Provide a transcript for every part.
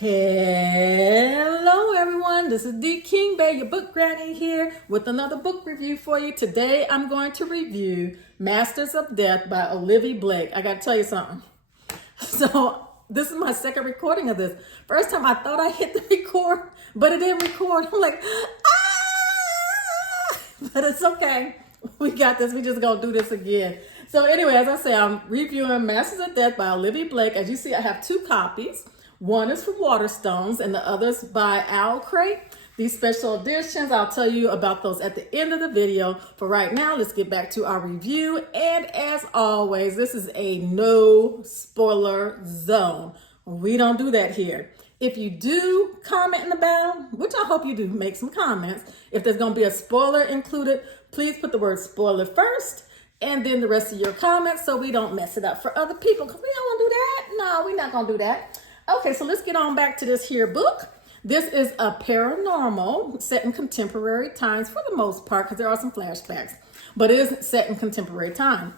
Hello everyone, this is the King Bear, your book granny here with another book review for you. Today I'm going to review Masters of Death by Olivie Blake. I gotta tell you something. So this is my second recording of this. First time I thought I hit the record, but it didn't record. I'm like, ah! But it's okay. We got this. We just gonna do this again. So anyway, as I say, I'm reviewing Masters of Death by Olivie Blake. As you see, I have two copies. One is for Waterstones and the other's by Owl Crate. These special editions, I'll tell you about those at the end of the video. For right now, let's get back to our review. And as always, this is a no spoiler zone. We don't do that here. If you do comment in the battle, which I hope you do, make some comments. If there's going to be a spoiler included, please put the word spoiler first and then the rest of your comments so we don't mess it up for other people, because we don't want to do that. No, we're not going to do that. Okay, so let's get on back to this here book. This is a paranormal set in contemporary times for the most part, because there are some flashbacks, but it is set in contemporary time.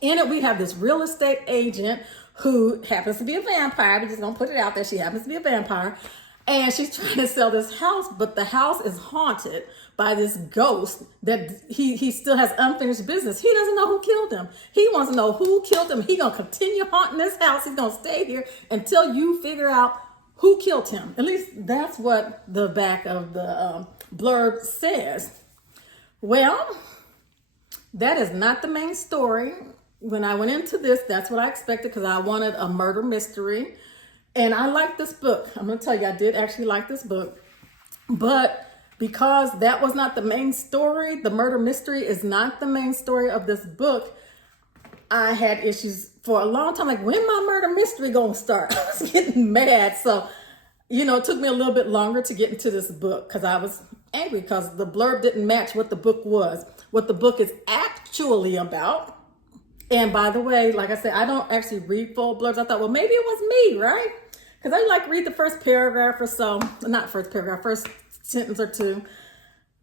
In it, we have this real estate agent who happens to be a vampire. We're just gonna put it out there. She happens to be a vampire, and she's trying to sell this house, but the house is haunted by this ghost that he still has unfinished business. He doesn't know who killed him. He wants to know who killed him. He's gonna continue haunting this house. He's gonna stay here until you figure out who killed him. At least that's what the back of the blurb says. Well, that is not the main story. When I went into this, that's what I expected, because I wanted a murder mystery. And I like this book. I'm going to tell you, I did actually like this book. But because that was not the main story, the murder mystery is not the main story of this book, I had issues for a long time. Like, when my murder mystery going to start? I was getting mad. So, it took me a little bit longer to get into this book because I was angry because the blurb didn't match what the book was, what the book is actually about. And by the way, like I said, I don't actually read full blurbs. I thought, well, maybe it was me, right? Because I like read the first paragraph or so. Not first paragraph, first sentence or two.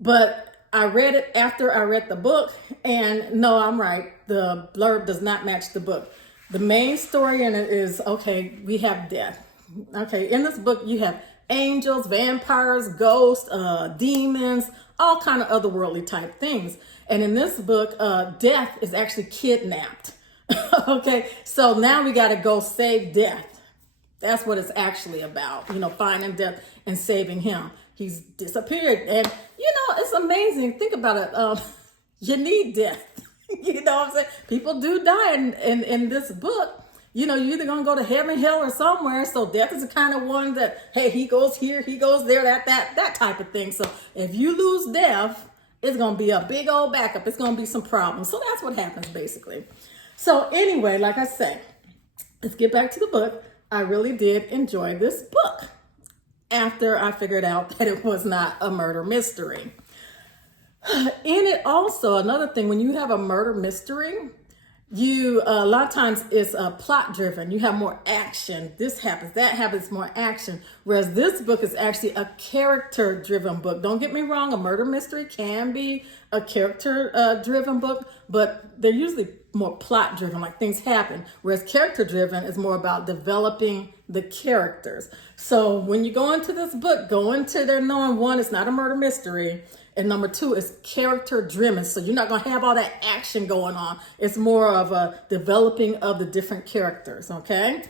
But I read it after I read the book. And no, I'm right. The blurb does not match the book. The main story in it is, okay, we have death. Okay, in this book, you have angels, vampires, ghosts, demons, all kind of otherworldly type things. And in this book, death is actually kidnapped. Okay, so now we got to go save death. That's what it's actually about, finding death and saving him. He's disappeared. And, it's amazing. Think about it. You need death. You know what I'm saying? People do die in this book. You're either going to go to heaven, hell, or somewhere. So death is the kind of one that, hey, he goes here, he goes there, that type of thing. So if you lose death, it's going to be a big old backup. It's going to be some problems. So that's what happens, basically. So anyway, like I say, let's get back to the book. I really did enjoy this book after I figured out that it was not a murder mystery. In it also, another thing, when you have a murder mystery, a lot of times it's plot driven. You have more action. This happens, that happens, more action. Whereas this book is actually a character driven book. Don't get me wrong, a murder mystery can be a character driven book, but they're usually more plot driven, like things happen. Whereas character driven is more about developing the characters. So when you go into this book, go into there knowing, one, it's not a murder mystery. And number two, is character driven. So you're not going to have all that action going on. It's more of a developing of the different characters. Okay.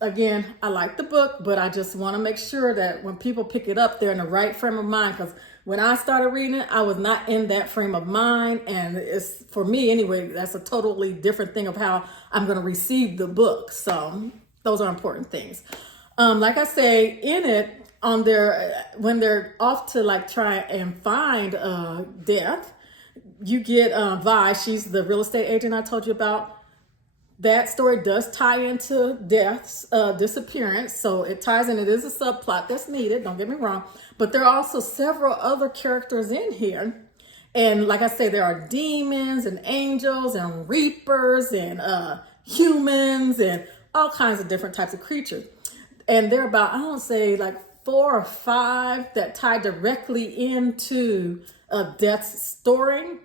Again, I like the book, but I just want to make sure that when people pick it up, they're in the right frame of mind. Because when I started reading it, I was not in that frame of mind. And it's, for me anyway, that's a totally different thing of how I'm going to receive the book. So those are important things. Like I say, in it, when they're off to try and find death, you get Vi. She's the real estate agent I told you about. That story does tie into Death's disappearance, so it ties in. It is a subplot that's needed, don't get me wrong, but there are also several other characters in here. And like I say, there are demons and angels and reapers and humans and all kinds of different types of creatures. And they're about, I don't say, 4 or 5 that tie directly into Death's story.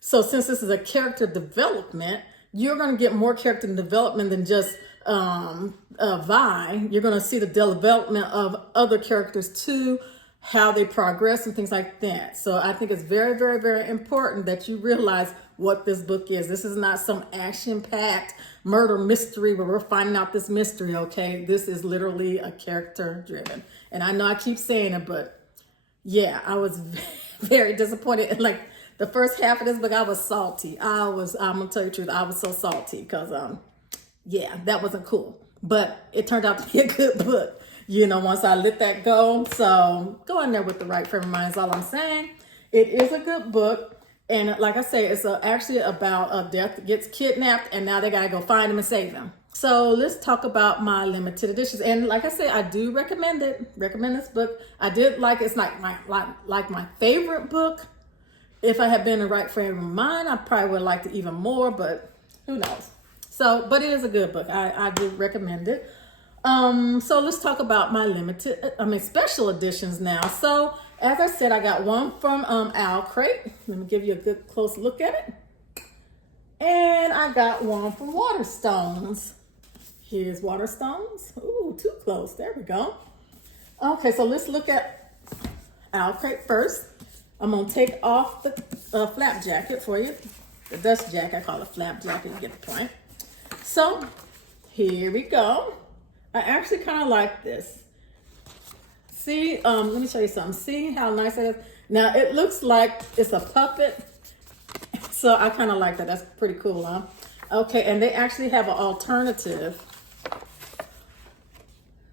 So since this is a character development, you're going to get more character development than just Vi, you're going to see the development of other characters too, how they progress and things like that. So I think it's very, very, very important that you realize what this book is. This is not some action-packed murder mystery where we're finding out this mystery, okay? This is literally a character-driven. And I know I keep saying it, but yeah, I was very disappointed. And like the first half of this book, I was salty. I'm gonna tell you the truth, I was so salty because yeah, that wasn't cool. But it turned out to be a good book, you know, once I let that go. So go in there with the right frame of mind is all I'm saying. It is a good book. And like I say, it's actually about Death gets kidnapped and now they got to go find him and save him. So let's talk about my limited editions. And like I said, I do recommend it. Recommend this book. I did like it's like my favorite book. If I had been in the right frame of mind, I probably would have liked it even more, but who knows? So, but it is a good book. I do recommend it. So let's talk about my special editions now. So as I said, I got one from Owl Crate. Let me give you a good close look at it. And I got one from Waterstones. Here's Waterstones. Ooh, too close. There we go. Okay, so let's look at Owl Crate first. I'm going to take off the flap jacket for you. The dust jacket, I call it flap jacket, you get the point. So here we go. I actually kind of like this. See, let me show you something. See how nice it is? Now it looks like it's a puppet. So I kind of like that. That's pretty cool, huh? Okay, and they actually have an alternative.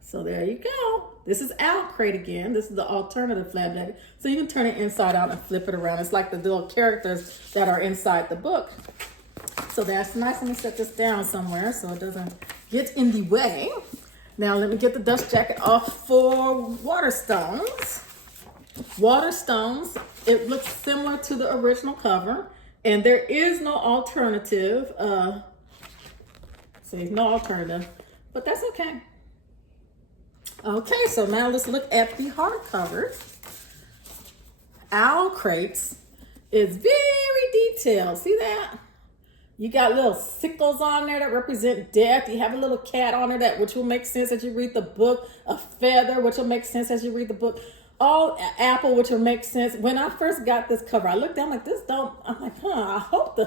So there you go. This is Owl Crate again. This is the alternative flap jacket. So you can turn it inside out and flip it around. It's like the little characters that are inside the book. So that's nice. Let me set this down somewhere so it doesn't get in the way. Now let me get the dust jacket off for Waterstones. Waterstones, it looks similar to the original cover. And there is no alternative. See, no alternative. But that's okay. Okay, so now let's look at the hardcovers. Owl Crates is very detailed. See that? You got little sickles on there that represent death. You have a little cat on there, which will make sense as you read the book. A feather, which will make sense as you read the book. All apple, which will make sense. When I first got this cover, I looked down like this. I'm like, I hope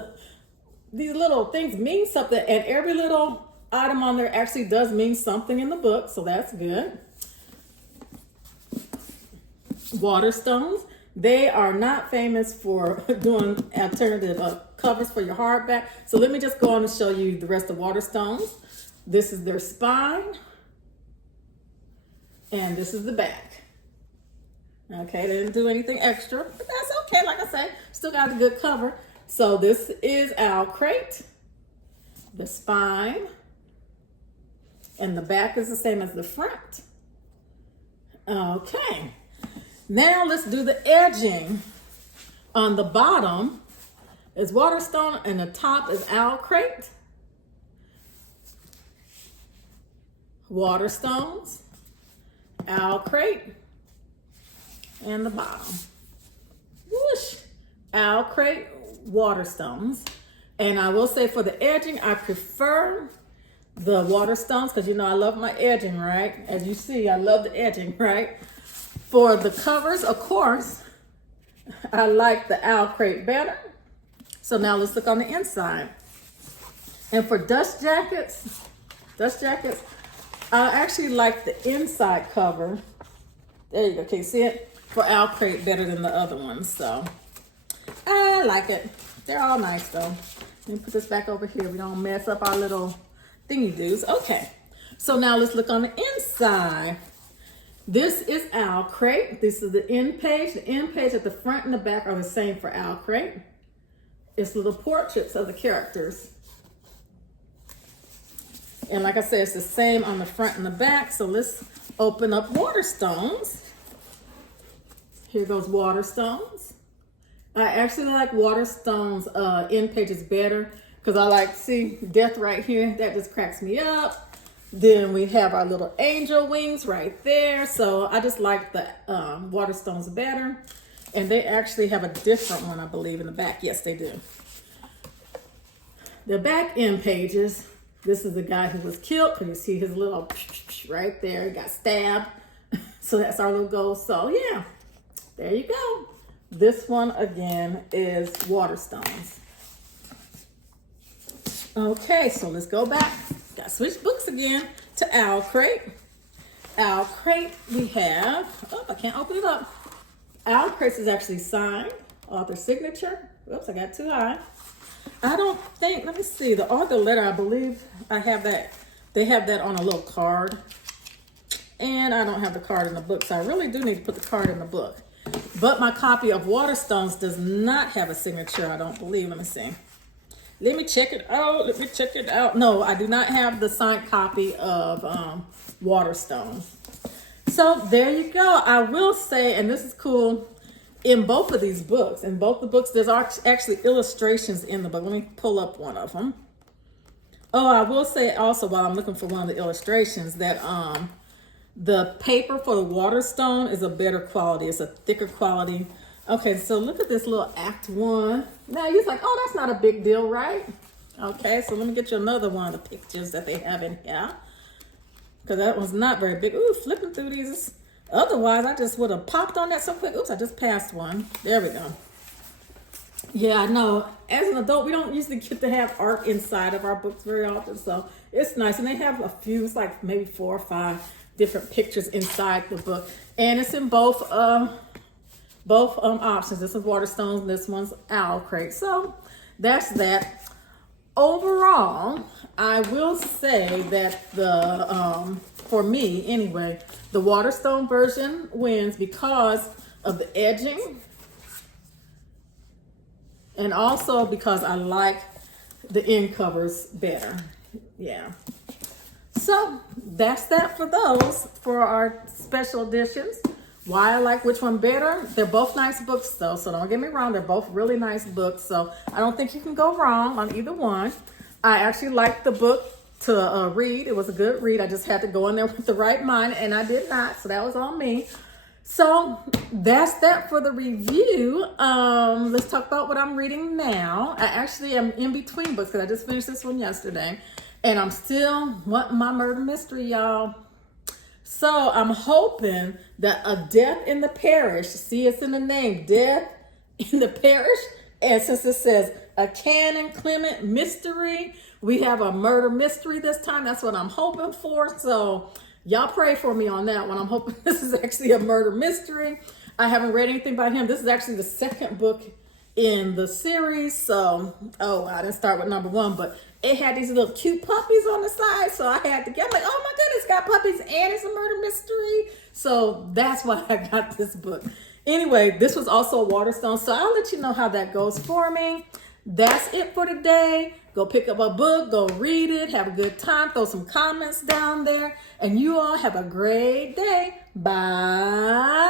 these little things mean something. And every little item on there actually does mean something in the book, so that's good. Waterstones, they are not famous for doing alternative covers for your hardback. So let me just go on and show you the rest of Waterstones. This is their spine, and this is the back. Okay, they didn't do anything extra, but that's okay. Like I say, still got a good cover. So this is Owl Crate, the spine, and the back is the same as the front. Okay, now let's do the edging. On the bottom is Waterstone and the top is Owl Crate. Waterstones, Owl Crate, and the bottom. Whoosh! Owl Crate, Waterstones. And I will say for the edging, I prefer the Waterstones because you know I love my edging, right? As you see, I love the edging, right? For the covers, of course, I like the Owl Crate better. So now let's look on the inside. And for dust jackets, I actually like the inside cover. There you go. Can you see it? For Owl Crate better than the other ones. So I like it. They're all nice though. Let me put this back over here. We don't mess up our little thingy doos. Okay. So now let's look on the inside. This is Owl Crate. This is the end page. The end page at the front and the back are the same for Owl Crate. It's little portraits of the characters. And like I said, it's the same on the front and the back. So let's open up Waterstones. Here goes Waterstones. I actually like Waterstones end pages better because I like, see, death right here. That just cracks me up. Then we have our little angel wings right there. So I just like the Waterstones better. And they actually have a different one, I believe, in the back. Yes, they do. The back end pages This is the guy who was killed. Can you see his little right there? He got stabbed. So that's our little goal. So yeah, there you go. This one again is Waterstones. Okay, so let's go back. Got to switch books again to Owl Crate. Owl Crate, we have, oh, I can't open it up. Owl Crate is actually signed, author signature. Oops, I got too high. I don't think, let me see, the author letter, I believe I have that. They have that on a little card. And I don't have the card in the book, so I really do need to put the card in the book. But my copy of Waterstones does not have a signature, I don't believe. Let me see. Let me check it out. No, I do not have the signed copy of Waterstones. So there you go. I will say, and this is cool, in both of these books, in both the books, there's actually illustrations in the book. Let me pull up one of them. Oh, I will say also, while I'm looking for one of the illustrations, that the paper for the Waterstone is a better quality. It's a thicker quality. Okay, so look at this little Act 1. Now you're like, oh, that's not a big deal, right? Okay, so let me get you another one of the pictures that they have in here. Because that one's not very big. Ooh, flipping through these. Otherwise, I just would have popped on that so quick. Oops, I just passed one. There we go. Yeah, I know. As an adult, we don't usually get to have art inside of our books very often. So it's nice. And they have a few, it's like maybe 4 or 5 different pictures inside the book. And it's in both options. This is Waterstones and this one's Owl Crate. So that's that. Overall, I will say that the for me anyway, the Waterstone version wins because of the edging, and also because I like the end covers better. Yeah. So that's that for those, for our special editions. Why I like which one better? They're both nice books though, so don't get me wrong. They're both really nice books, so I don't think you can go wrong on either one. I actually liked the book to read. It was a good read. I just had to go in there with the right mind, and I did not, so that was on me. So that's that for the review. Let's talk about what I'm reading now. I actually am in between books because I just finished this one yesterday, and I'm still wanting my murder mystery, y'all. So I'm hoping that A Death in the Parish, see it's in the name, Death in the Parish, and since it says a Canon Clement mystery, we have a murder mystery this time. That's what I'm hoping for. So y'all pray for me on that one. I'm hoping this is actually a murder mystery. I haven't read anything by him. This is actually the second book in the series. So, oh, I didn't start with number 1, but it had these little cute puppies on the side. So I had to get, I'm like, oh my goodness, it's got puppies and it's a murder mystery. So that's why I got this book. Anyway, this was also a Waterstone. So I'll let you know how that goes for me. That's it for today. Go pick up a book, go read it, have a good time, throw some comments down there, and you all have a great day. Bye.